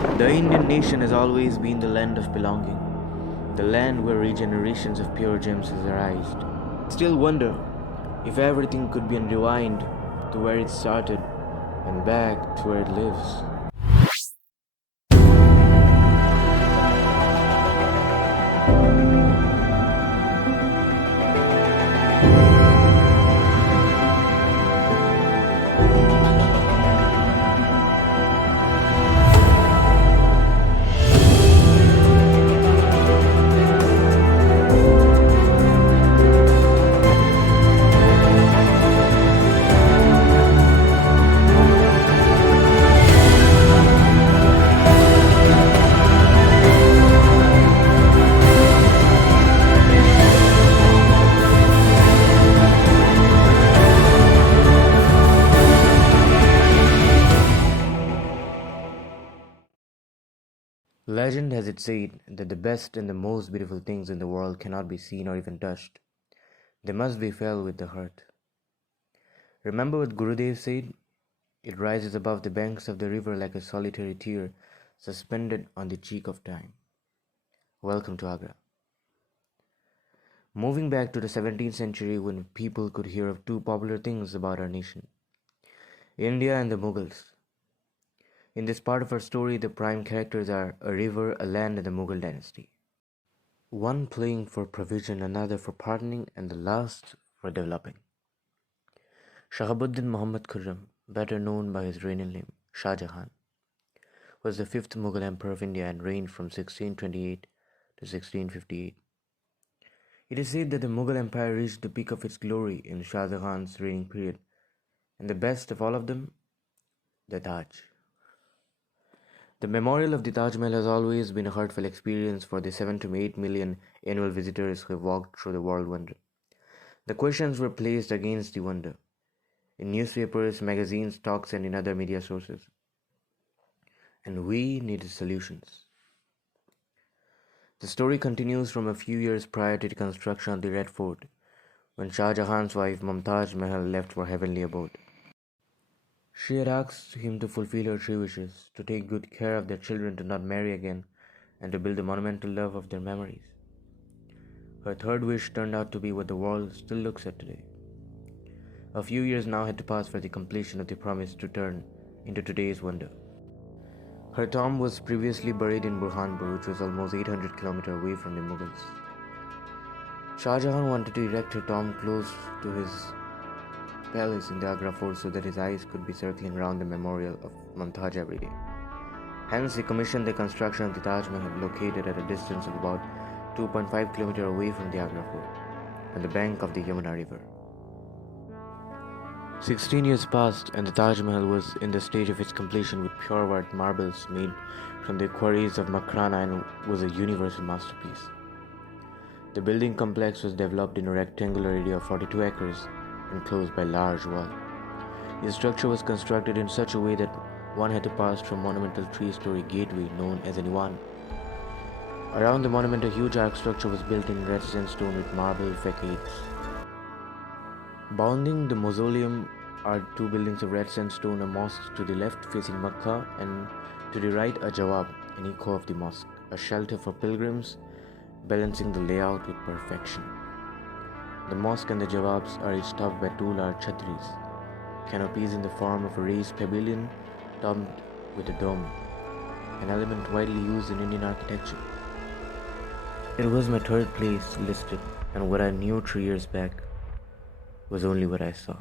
The Indian nation has always been the land of belonging, the land where regenerations of pure gems has arisen. Still wonder if everything could be rewind to where it started and back to where it lives. Legend has it said that the best and the most beautiful things in the world cannot be seen or even touched. They must be felt with the heart. Remember what Gurudev said? It rises above the banks of the river like a solitary tear suspended on the cheek of time. Welcome to Agra. Moving back to the 17th century when people could hear of two popular things about our nation, India and the Mughals. In this part of our story, the prime characters are a river, a land, and the Mughal dynasty. One playing for provision, another for pardoning, and the last for developing. Shahabuddin Muhammad Khurram, better known by his reigning name, Shah Jahan, was the fifth Mughal emperor of India and reigned from 1628 to 1658. It is said that the Mughal Empire reached the peak of its glory in Shah Jahan's reigning period, and the best of all of them, the Taj. The memorial of the Taj Mahal has always been a heartfelt experience for the 7 to 8 million annual visitors who have walked through the world wonder. The questions were placed against the wonder in newspapers, magazines, talks, and in other media sources. And we needed solutions. The story continues from a few years prior to the construction of the Red Fort, when Shah Jahan's wife Mumtaz Mahal left for heavenly abode. She had asked him to fulfill her three wishes, to take good care of their children, to not marry again, and to build a monumental love of their memories. Her third wish turned out to be what the world still looks at today. A few years now had to pass for the completion of the promise to turn into today's wonder. Her tomb was previously buried in Burhanpur, which was almost 800 km away from the Mughals. Shah Jahan wanted to erect her tomb close to his palace in the Agra fort so that his eyes could be circling around the memorial of Mumtaz every day. Hence, he commissioned the construction of the Taj Mahal, located at a distance of about 2.5 km away from the Agra fort, on the bank of the Yamuna River. 16 years passed, and the Taj Mahal was in the stage of its completion with pure white marbles made from the quarries of Makrana and was a universal masterpiece. The building complex was developed in a rectangular area of 42 acres, enclosed by a large wall. The structure was constructed in such a way that one had to pass through a monumental three-story gateway known as an Iwan. Around the monument, a huge arch structure was built in red sandstone with marble facades. Bounding the mausoleum are two buildings of red sandstone, a mosque to the left facing Makkah, and to the right a Jawab, an echo of the mosque, a shelter for pilgrims, balancing the layout with perfection. The mosque and the Jawabs are each topped by two large chhatris, canopies in the form of a raised pavilion topped with a dome, an element widely used in Indian architecture. It was my third place listed, and what I knew 3 years back was only what I saw.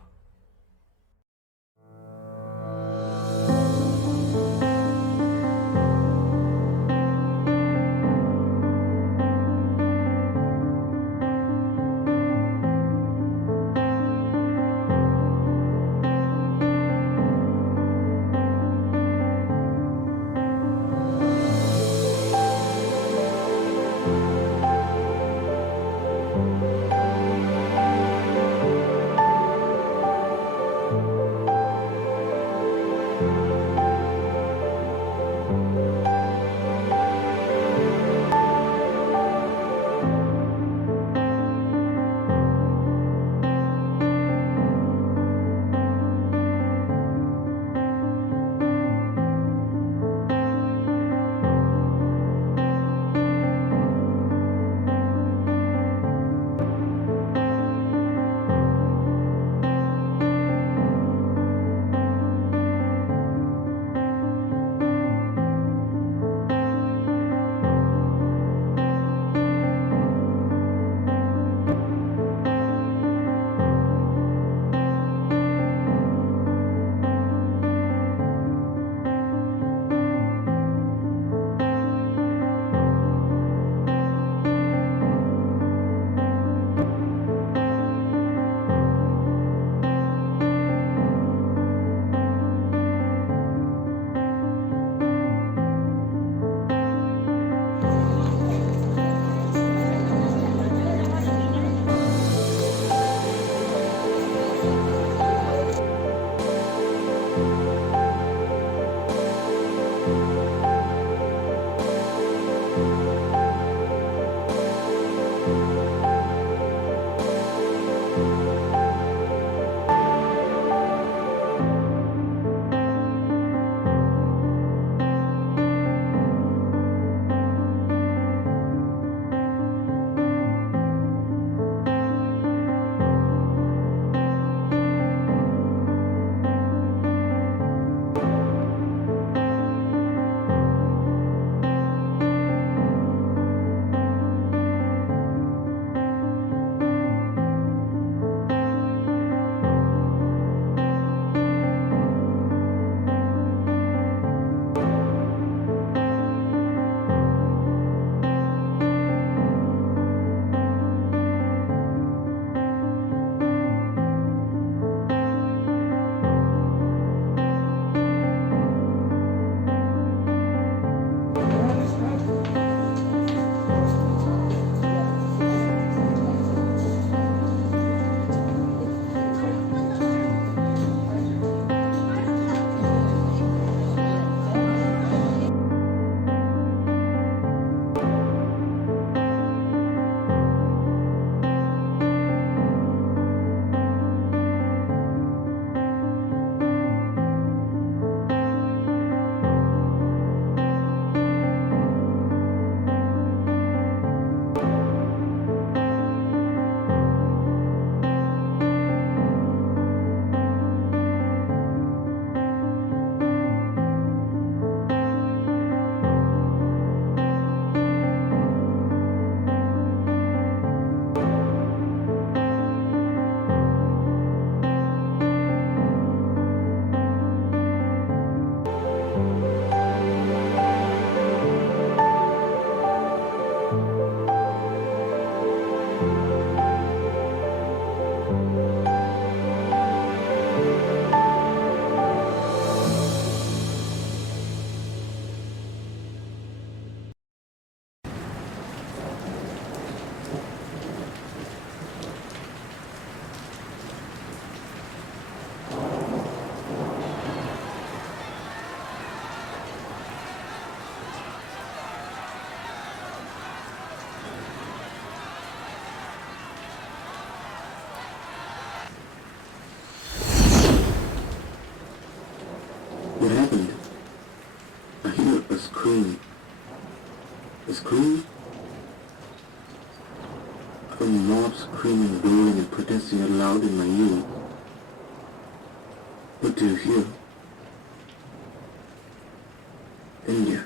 scream. A scream? A mob screaming, roaring and protesting out loud in my ear. What do you hear? India.